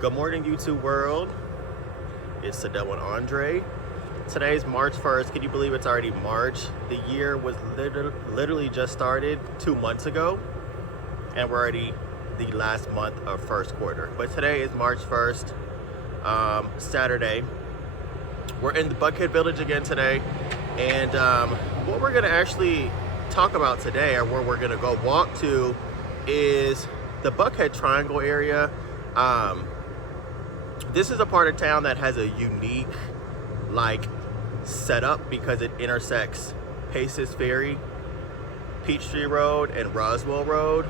Good morning, YouTube world. It's Sadell and Andre. Today's March 1st. Can you believe it's already March? The year was literally just started 2 months ago, and we're already the last month of first quarter. But today is March 1st, Saturday. We're in the Buckhead Village again today, and what we're gonna actually talk about today, or where we're gonna go walk to, is the Buckhead Triangle area. This is a part of town that has a unique setup because it intersects Paces Ferry, Peachtree Road, and Roswell Road.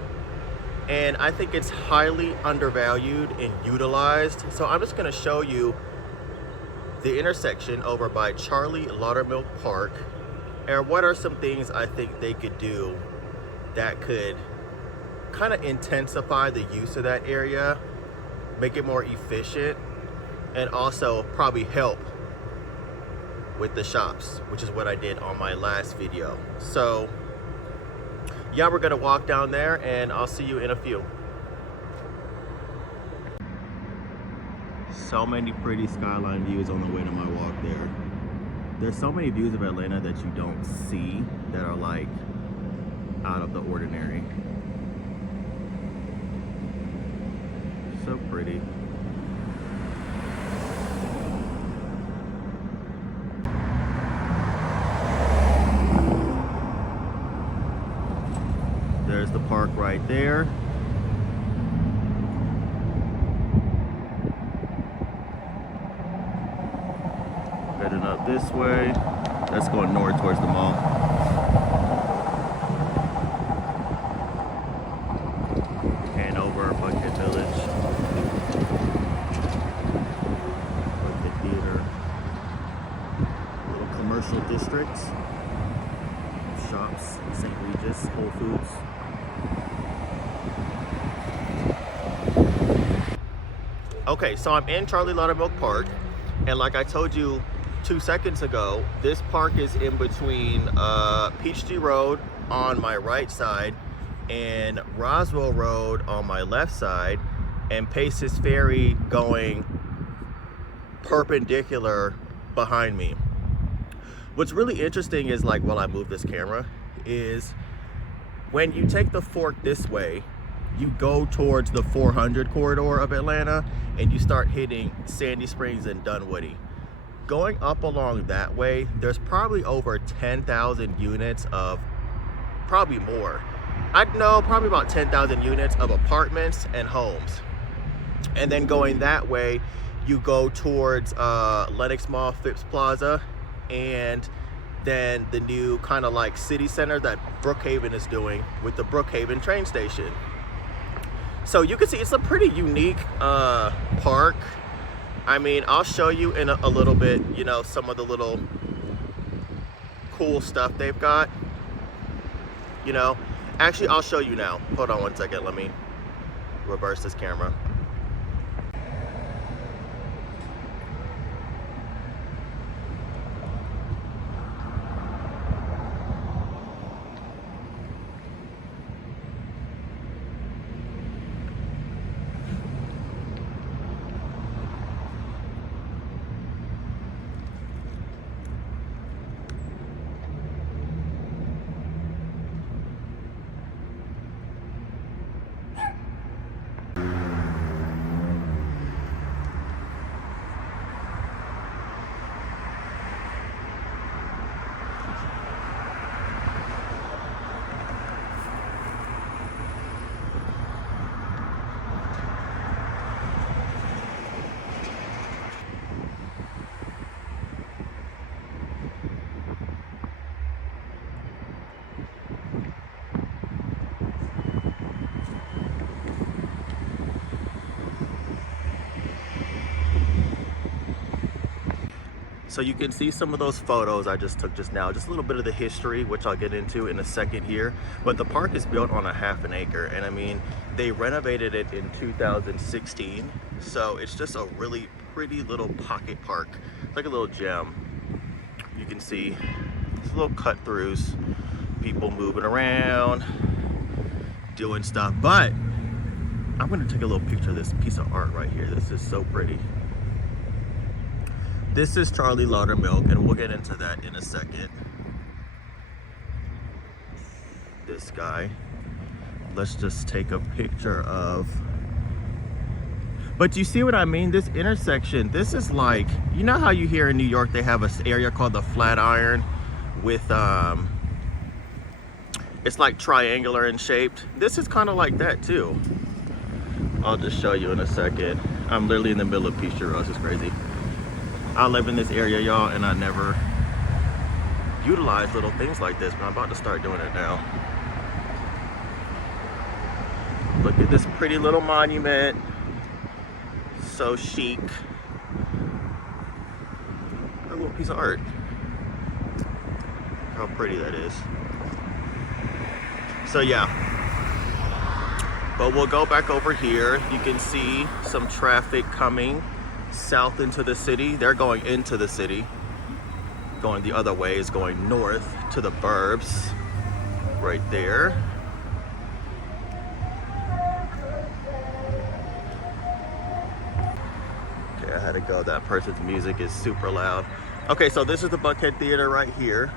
And I think it's highly undervalued and utilized. So I'm just gonna show you the intersection over by Loudermilk Park, and what are some things I think they could do that could kind of intensify the use of that area, make it more efficient, and also probably help with the shops, which is what I did on my last video. So yeah, we're gonna walk down there and I'll see you in a few. So many pretty skyline views on the way to my walk there. There's so many views of Atlanta that you don't see that are out of the ordinary. So pretty. There's the park right there. Heading up this way. That's going north towards the mall. And over Buckhead Village. Buckhead Theater. Little commercial districts. Shops, St. Regis, Whole Foods. Okay, so I'm in Loudermilk Park, and like I told you 2 seconds ago, this park is in between Peachtree Road on my right side and Roswell Road on my left side, and Paces Ferry going perpendicular behind me. What's really interesting is, while I move this camera, is when you take the fork this way, you go towards the 400 corridor of Atlanta and you start hitting Sandy Springs and Dunwoody. Going up along that way, there's probably over 10,000 units of, probably more. I'd know, probably about 10,000 units of apartments and homes. And then going that way, you go towards Lenox Mall, Phipps Plaza, and then the new kind of city center that Brookhaven is doing with the Brookhaven train station. So you can see it's a pretty unique park. I mean, I'll show you in a little bit, some of the little cool stuff they've got. Actually, I'll show you now. Hold on one second. Let me reverse this camera. So you can see some of those photos I just took just now, just a little bit of the history, which I'll get into in a second here. But the park is built on a half an acre, and I mean, they renovated it in 2016. So it's just a really pretty little pocket park. It's like a little gem. You can see these little cut throughs, people moving around, doing stuff. But I'm gonna take a little picture of this piece of art right here. This is so pretty. This is Charlie Loudermilk, and we'll get into that in a second. This guy. Let's just take a picture of. But you see what I mean? This intersection, this is like, you know how you hear in New York they have an area called the Flatiron with, it's like triangular and shaped. This is kind of like that too. I'll just show you in a second. I'm literally in the middle of Peachtree Road. This is crazy. I live in this area, y'all, and I never utilize little things like this, but I'm about to start doing it now. Look at this pretty little monument. So chic. A little piece of art. How pretty that is. So yeah. But we'll go back over here. You can see some traffic coming south into the city. They're going into the city. Going the other way is going north to the burbs. Right there. I had to go. That person's music is super loud. Okay, so this is the Buckhead Theater right here.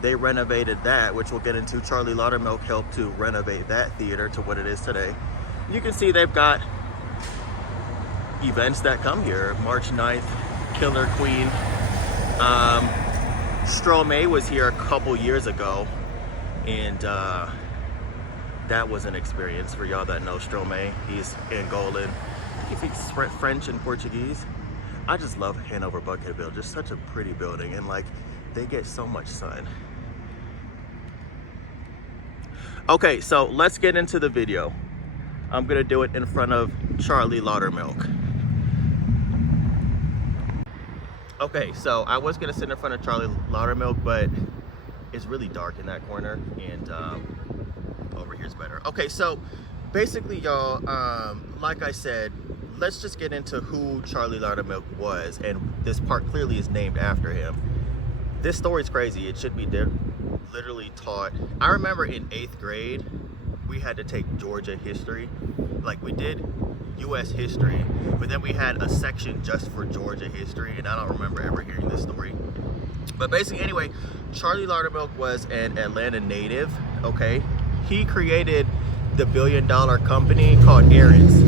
They renovated that, which we'll get into. Charlie Loudermilk helped to renovate that theater to what it is today. You can see they've got events that come here. March 9th, Killer Queen. Stromae was here a couple years ago, and that was an experience for y'all that know Stromae. He's Angolan. He speaks French and Portuguese. I just love Hanover Buckhead Village. It's such a pretty building, and like they get so much sun. Okay, so let's get into the video. I'm gonna do it in front of Charlie Loudermilk. Okay, so I was gonna sit in front of Charlie Loudermilk, but it's really dark in that corner, and over here's better. Okay, so basically, y'all, like I said, let's just get into who Charlie Loudermilk was, and this park clearly is named after him. This story's crazy. It should be literally taught. I remember in 8th grade, we had to take Georgia history. Like we did US history, but then we had a section just for Georgia history, and I don't remember ever hearing this story. But basically, anyway, Charlie Loudermilk was an Atlanta native, okay? He created the billion-dollar company called Aaron's.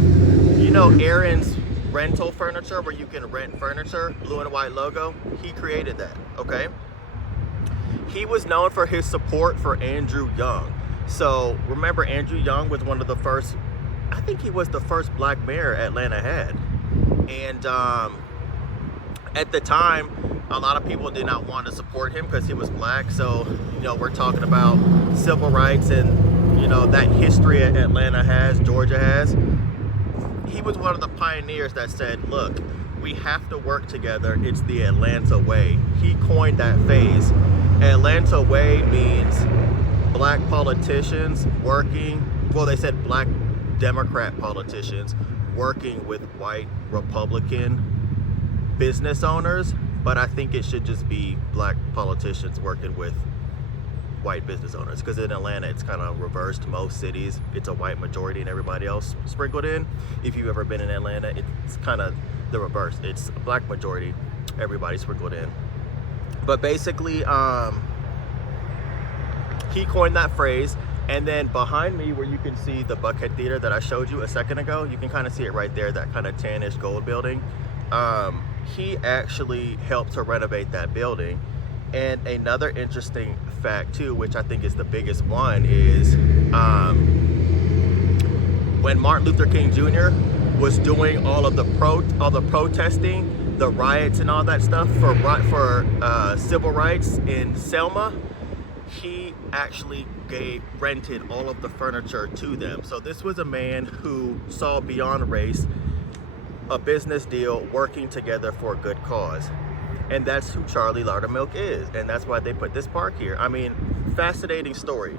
You know Aaron's rental furniture, where you can rent furniture, blue and white logo? He created that, okay? He was known for his support for Andrew Young. So remember, Andrew Young was one of the first, I think he was the first black mayor Atlanta had. And at the time, a lot of people did not want to support him because he was black. So, you know, we're talking about civil rights and, you know, that history Atlanta has, Georgia has. He was one of the pioneers that said, look, we have to work together. It's the Atlanta way. He coined that phrase. Atlanta way means black politicians working, well, they said black Democrat politicians working with white Republican business owners, but I think it should just be black politicians working with white business owners, because in Atlanta it's kind of reversed. Most cities it's a white majority and everybody else sprinkled in. If you've ever been in Atlanta, it's kind of the reverse. It's a black majority, everybody sprinkled in. But basically he coined that phrase. And then behind me, where you can see the Buckhead Theater that I showed you a second ago, you can kind of see it right there, that kind of tannish gold building. He actually helped to renovate that building. And another interesting fact too, which I think is the biggest one, is when Martin Luther King Jr. was doing all the protesting, the riots and all that stuff for civil rights in Selma, he actually rented all of the furniture to them. So this was a man who saw beyond race, a business deal, working together for a good cause. And that's who Charlie Loudermilk is. And that's why they put this park here. I mean, fascinating story.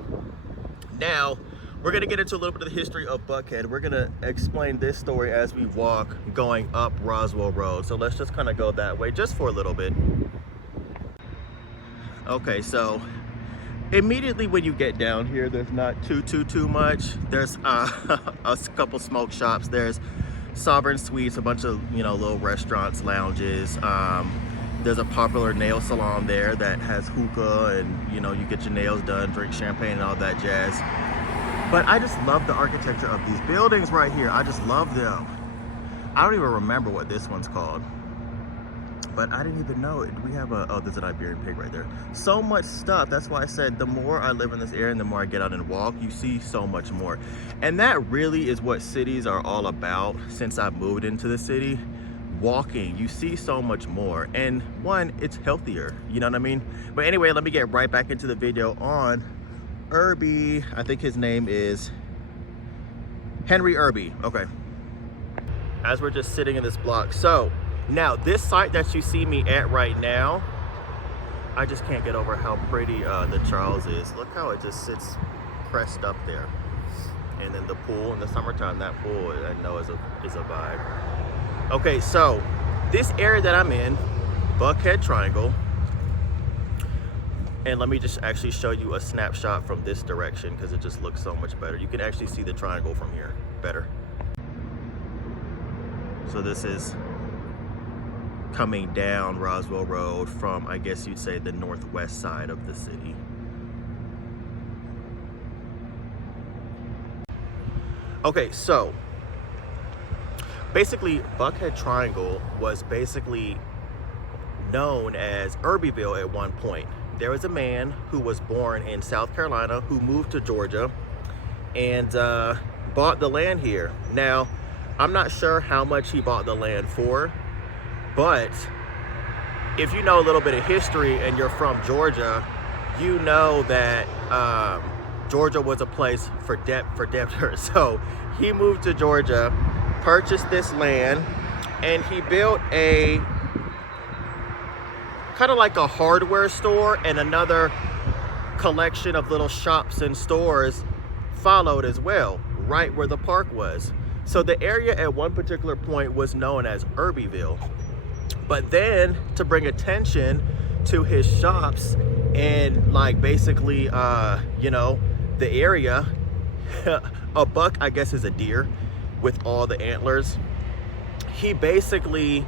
Now, we're gonna get into a little bit of the history of Buckhead. We're gonna explain this story as we walk going up Roswell Road. So let's just kind of go that way just for a little bit. Okay, so immediately when you get down here, there's not too much. There's a couple smoke shops. There's Sovereign Suites, a bunch of, you know, little restaurants, lounges. There's a popular nail salon there that has hookah, and, you know, you get your nails done, drink champagne and all that jazz. But I just love the architecture of these buildings right here. I just love them. I don't even remember what this one's called, but I didn't even know it. We have oh, there's an Iberian pig right there. So much stuff. That's why I said the more I live in this area and the more I get out and walk, you see so much more. And that really is what cities are all about. Since I moved into the city, walking, you see so much more. And one, it's healthier, you know what I mean? But anyway, let me get right back into the video on Irby. I think his name is Henry Irby. Okay. As we're just sitting in this block. So now this site that you see me at right now, I just can't get over how pretty the Charles is. Look how it just sits pressed up there. And then the pool in the summertime, that pool I know is a vibe. Okay, so this area that I'm in, Buckhead Triangle, and let me just actually show you a snapshot from this direction because it just looks so much better. You can actually see the triangle from here better. So this is coming down Roswell Road from, I guess you'd say, the northwest side of the city. Okay, so basically Buckhead Triangle was basically known as Irbyville at one point. There was a man who was born in South Carolina who moved to Georgia and bought the land here. Now, I'm not sure how much he bought the land for, but if you know a little bit of history and you're from Georgia, you know that Georgia was a place for debtors. So he moved to Georgia, purchased this land, and he built a kind of like a hardware store, and another collection of little shops and stores followed as well, right where the park was. So the area at one particular point was known as Irbyville. But then to bring attention to his shops and like basically, you know, the area, a buck, I guess, is a deer with all the antlers. He basically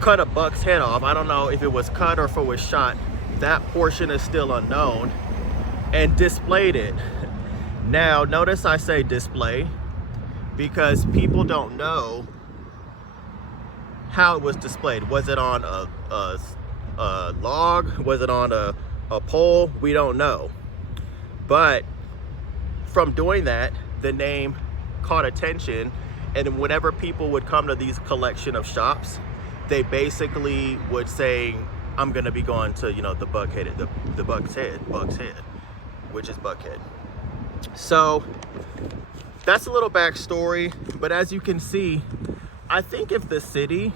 cut a buck's head off. I don't know if it was cut or if it was shot. That portion is still unknown, and displayed it. Now, notice I say display because people don't know how it was displayed. Was it on a log? Was it on a pole? We don't know. But from doing that, the name caught attention, and whenever people would come to these collection of shops, they basically would say, I'm gonna be going to, you know, the Buckhead, the Buck's Head, which is Buckhead. So that's a little backstory, but as you can see, I think if the city,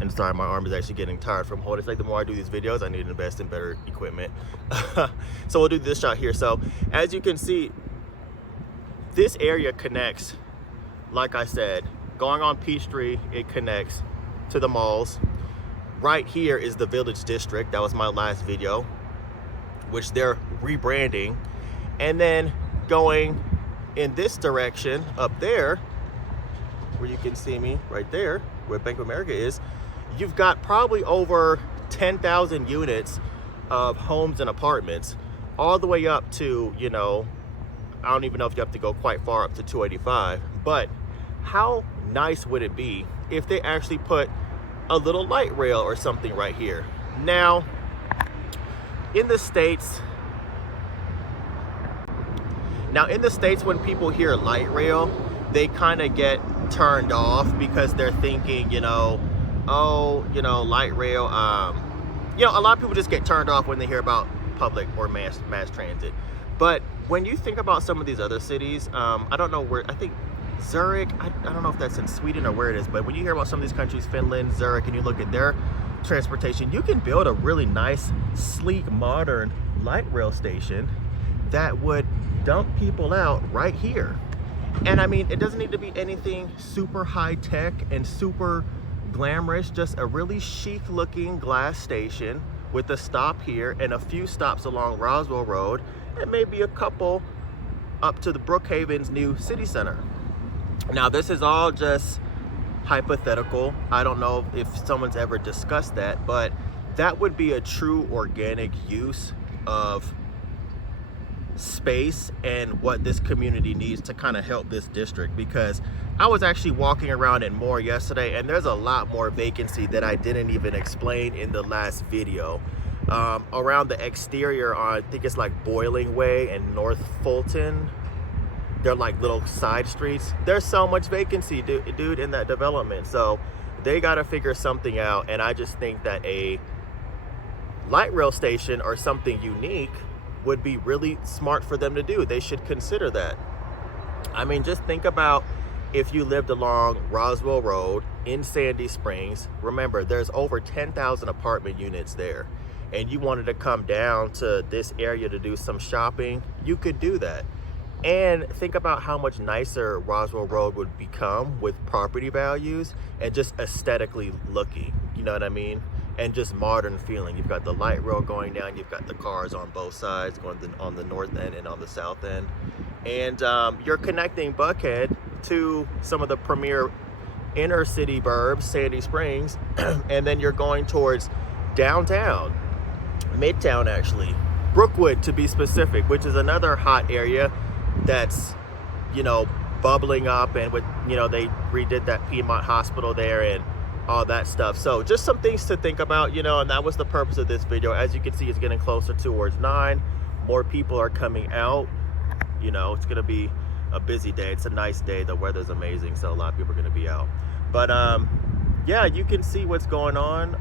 and sorry, my arm is actually getting tired from holding. It's like the more I do these videos, I need to invest in better equipment. So we'll do this shot here. So as you can see, this area connects, like I said, going on Peachtree, it connects to the malls. Right here is the Village District. That was my last video, which they're rebranding. And then going in this direction up there, where you can see me right there, where Bank of America is, you've got probably over 10,000 units of homes and apartments, all the way up to, you know, I don't even know if you have to go quite far up to 285, but how nice would it be if they actually put a little light rail or something right here? Now, in the States, when people hear light rail, they kind of get turned off because they're thinking, you know, oh, you know, light rail, you know, a lot of people just get turned off when they hear about public or mass transit. But when you think about some of these other cities, I don't know where, I think Zurich, I don't know if that's in Sweden or where it is, but when you hear about some of these countries, Finland, Zurich, and you look at their transportation, you can build a really nice, sleek, modern light rail station that would dump people out right here. And I mean, it doesn't need to be anything super high tech and super glamorous, just a really chic looking glass station with a stop here and a few stops along Roswell Road, and maybe a couple up to the Brookhaven's new city center. Now, this is all just hypothetical. I don't know if someone's ever discussed that, but that would be a true organic use of space and what this community needs to kind of help this district. Because I was actually walking around in Moore yesterday, and there's a lot more vacancy that I didn't even explain in the last video. Around the exterior on, I think it's like Boiling Way and North Fulton, they're like little side streets. There's so much vacancy, dude, in that development. So they got to figure something out. And I just think that a light rail station or something unique would be really smart for them to do. They should consider that. I mean, just think about if you lived along Roswell Road in Sandy Springs. Remember, there's over 10,000 apartment units there, and you wanted to come down to this area to do some shopping, you could do that. And think about how much nicer Roswell Road would become with property values and just aesthetically looking, you know what I mean? And just modern feeling. You've got the light rail going down, you've got the cars on both sides, going on the north end and on the south end. And you're connecting Buckhead to some of the premier inner city burbs, Sandy Springs, and then you're going towards downtown, Midtown actually, Brookwood to be specific, which is another hot area that's, you know, bubbling up, and with, you know, they redid that Piedmont Hospital there and all that stuff. So just some things to think about, you know, and that was the purpose of this video. As you can see, it's getting closer towards 9. More people are coming out. You know, it's gonna be a busy day. It's a nice day. The weather's amazing, so a lot of people are gonna be out. But yeah, you can see what's going on.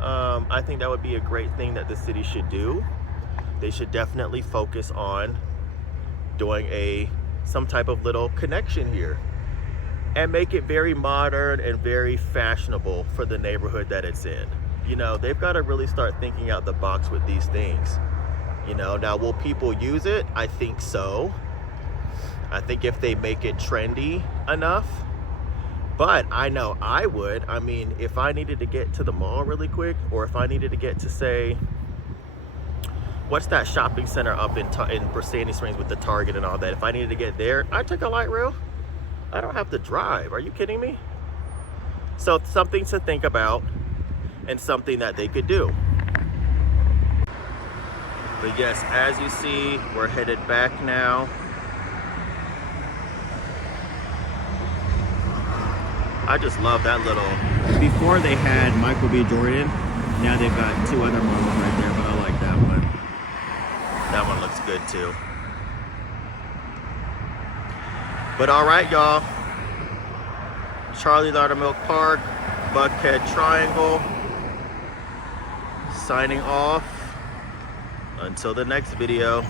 I think that would be a great thing that the city should do. They should definitely focus on doing some type of little connection here and make it very modern and very fashionable for the neighborhood that it's in. You know, they've got to really start thinking out the box with these things. You know, now will people use it? I think so. I think if they make it trendy enough. But I know I would. I mean, if I needed to get to the mall really quick, or if I needed to get to, say, what's that shopping center up in Sandy Springs with the Target and all that? If I needed to get there, I'd take a light rail. I don't have to drive. Are you kidding me? So something to think about and something that they could do. But yes, as you see, we're headed back now. I just love that little, before they had Michael B. Jordan, now they've got 2 other models right there, but I like that one. That one looks good too. But all right, y'all. Charlie Loudermilk Park, Buckhead Triangle, signing off. Until the next video.